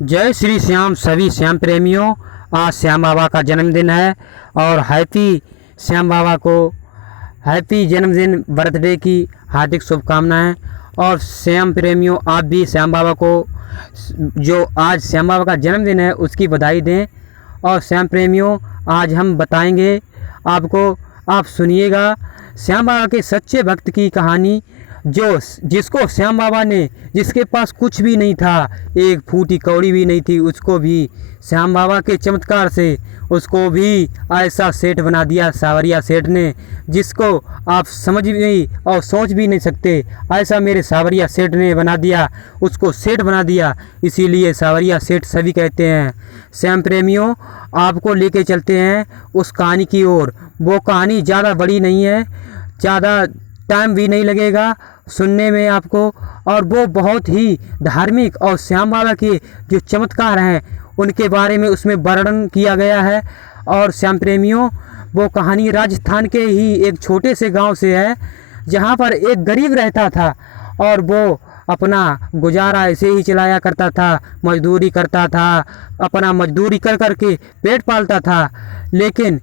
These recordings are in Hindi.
जय श्री श्याम सभी श्याम प्रेमियों। आज श्याम बाबा का जन्मदिन है और हैप्पी श्याम बाबा को हैप्पी जन्मदिन बर्थडे की हार्दिक शुभकामनाएं। और श्याम प्रेमियों, आप भी श्याम बाबा को जो आज श्याम बाबा का जन्मदिन है उसकी बधाई दें। और श्याम प्रेमियों, आज हम बताएंगे आपको, आप सुनिएगा श्याम बाबा के सच्चे भक्त की कहानी, जिसको श्याम बाबा ने, जिसके पास कुछ भी नहीं था, एक फूटी कौड़ी भी नहीं थी, उसको भी श्याम बाबा के चमत्कार से उसको भी ऐसा सेठ बना दिया सावरिया सेठ ने, जिसको आप समझ भी और सोच भी नहीं सकते। ऐसा मेरे सावरिया सेठ ने बना दिया, उसको सेठ बना दिया, इसीलिए सावरिया सेठ सभी कहते हैं। श्याम प्रेमियों, आपको लेके चलते हैं उस कहानी की ओर। वो कहानी ज़्यादा बड़ी नहीं है, ज़्यादा टाइम भी नहीं लगेगा सुनने में आपको, और वो बहुत ही धार्मिक और श्याम बाबा के जो चमत्कार हैं उनके बारे में उसमें वर्णन किया गया है। और श्याम प्रेमियों, वो कहानी राजस्थान के ही एक छोटे से गांव से है, जहां पर एक गरीब रहता था और वो अपना गुजारा ऐसे ही चलाया करता था, मजदूरी करता था, अपना मजदूरी कर कर के पेट पालता था। लेकिन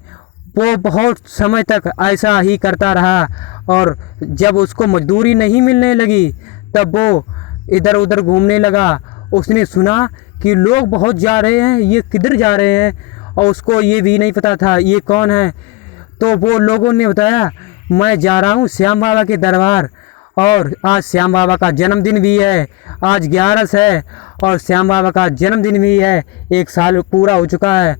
वो बहुत समय तक ऐसा ही करता रहा, और जब उसको मजदूरी नहीं मिलने लगी तब वो इधर उधर घूमने लगा। उसने सुना कि लोग बहुत जा रहे हैं, ये किधर जा रहे हैं, और उसको ये भी नहीं पता था ये कौन है। तो वो लोगों ने बताया, मैं जा रहा हूँ श्याम बाबा के दरबार, और आज श्याम बाबा का जन्मदिन भी है, आज 11 है और श्याम बाबा का जन्मदिन भी है, 1 साल पूरा हो चुका है।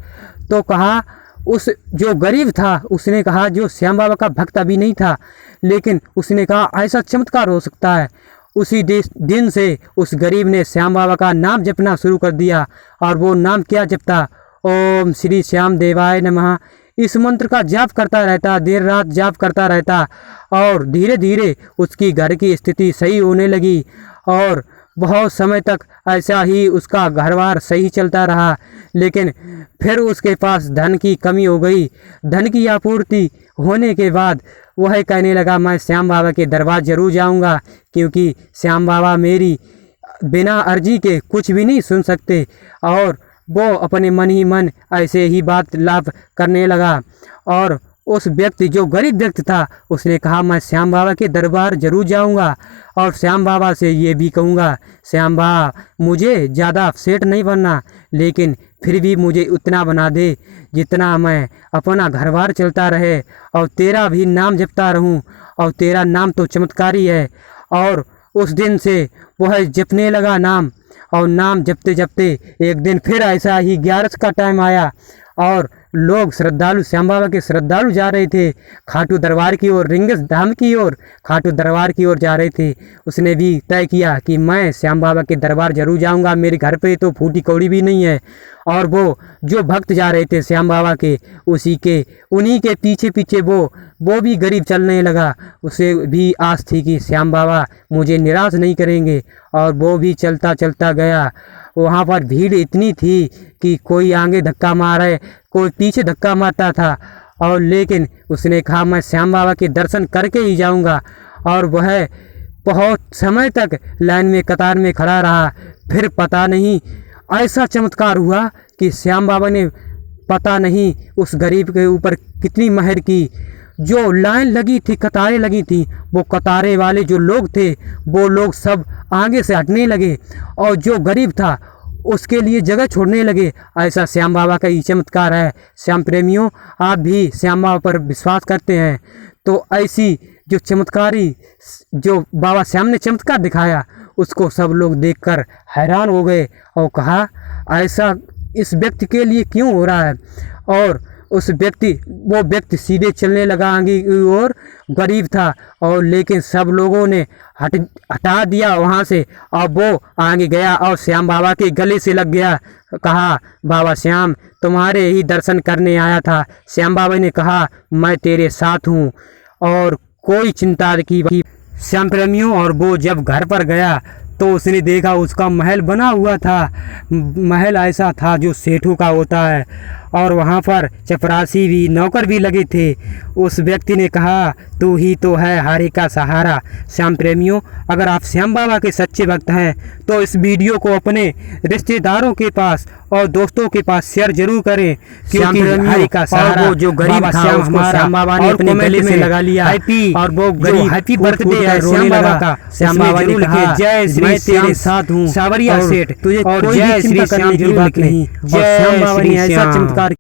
तो कहा, उस जो गरीब था उसने कहा, जो श्याम बाबा का भक्त अभी नहीं था, लेकिन उसने कहा ऐसा चमत्कार हो सकता है। उसी दिन से उस गरीब ने श्याम बाबा का नाम जपना शुरू कर दिया। और वो नाम क्या जपता? ओम श्री श्याम देवाय नमः। इस मंत्र का जाप करता रहता, देर रात जाप करता रहता, और धीरे धीरे उसकी घर की स्थिति सही होने लगी, और बहुत समय तक ऐसा ही उसका घरबार सही चलता रहा। लेकिन फिर उसके पास धन की कमी हो गई। धन की आपूर्ति होने के बाद वह कहने लगा, मैं श्याम बाबा के दरबार जरूर जाऊंगा, क्योंकि श्याम बाबा मेरी बिना अर्जी के कुछ भी नहीं सुन सकते। और वो अपने मन ही मन ऐसे ही बात लाभ करने लगा। और उस व्यक्ति, जो गरीब व्यक्ति था, उसने कहा, मैं श्याम बाबा के दरबार जरूर जाऊंगा और श्याम बाबा से ये भी कहूँगा, श्याम बाबा मुझे ज़्यादा सेठ नहीं बनना, लेकिन फिर भी मुझे उतना बना दे जितना मैं अपना घरबार चलता रहे और तेरा भी नाम जपता रहूं, और तेरा नाम तो चमत्कारी है। और उस दिन से वह जपने लगा नाम, और नाम जपते जपते एक दिन फिर ऐसा ही 11 का टाइम आया, और लोग श्रद्धालु, श्याम बाबा के श्रद्धालु जा रहे थे खाटू दरबार की ओर, रिंगस धाम की ओर, खाटू दरबार की ओर जा रहे थे। उसने भी तय किया कि मैं श्याम बाबा के दरबार जरूर जाऊंगा, मेरे घर पे तो फूटी कौड़ी भी नहीं है। और वो जो भक्त जा रहे थे श्याम बाबा के, उन्हीं के पीछे पीछे वो भी गरीब चलने लगा। उसे भी आस थी कि श्याम बाबा मुझे निराश नहीं करेंगे, और वो भी चलता चलता गया। वहाँ पर भीड़ इतनी थी कि कोई आगे धक्का मारे, कोई पीछे धक्का मारता था, और लेकिन उसने कहा, मैं श्याम बाबा के दर्शन करके ही जाऊंगा। और वह बहुत समय तक लाइन में, कतार में खड़ा रहा। फिर पता नहीं ऐसा चमत्कार हुआ कि श्याम बाबा ने पता नहीं उस गरीब के ऊपर कितनी मेहर की। जो लाइन लगी थी, कतारें लगी थी, वो कतारे वाले जो लोग थे, वो लोग सब आगे से हटने लगे, और जो गरीब था उसके लिए जगह छोड़ने लगे। ऐसा श्याम बाबा का ही चमत्कार है। श्याम प्रेमियों, आप भी श्याम बाबा पर विश्वास करते हैं तो ऐसी जो चमत्कारी, जो बाबा श्याम ने चमत्कार दिखाया, उसको सब लोग देखकर हैरान हो गए और कहा, ऐसा इस व्यक्ति के लिए क्यों हो रहा है। और वो व्यक्ति सीधे चलने लगा आगे की ओर, गरीब था, और लेकिन सब लोगों ने हटा दिया वहाँ से, और वो आगे गया और श्याम बाबा के गले से लग गया। कहा, बाबा श्याम तुम्हारे ही दर्शन करने आया था। श्याम बाबा ने कहा, मैं तेरे साथ हूँ और कोई चिंता की। श्याम प्रेमियों, और वो जब घर पर गया तो उसने देखा उसका महल बना हुआ था। महल ऐसा था जो सेठों का होता है, और वहाँ पर चपरासी भी, नौकर भी लगे थे। उस व्यक्ति ने कहा, तू ही तो है हारे का सहारा। श्याम प्रेमियों, अगर आप श्याम बाबा के सच्चे भक्त हैं तो इस वीडियो को अपने रिश्तेदारों के पास और दोस्तों के पास शेयर जरूर करें, क्योंकि हारे का सहारा वो जो गरीब था उसको श्याम बाबा ने अपने गले से लगा लिया, और वो गरीब हैप्पी बर्थडे है श्याम बाबा का, श्याम बाबा ने कहा, जय श्री तेरे साथ हूँ सावरिया सेठ, तुझे और कोई जय भी श्री चिंता श्याम करने की जरूर बात लिखें। नहीं। और जय श्याम बाबा ने श्री ऐसा श्याम। चमत्कार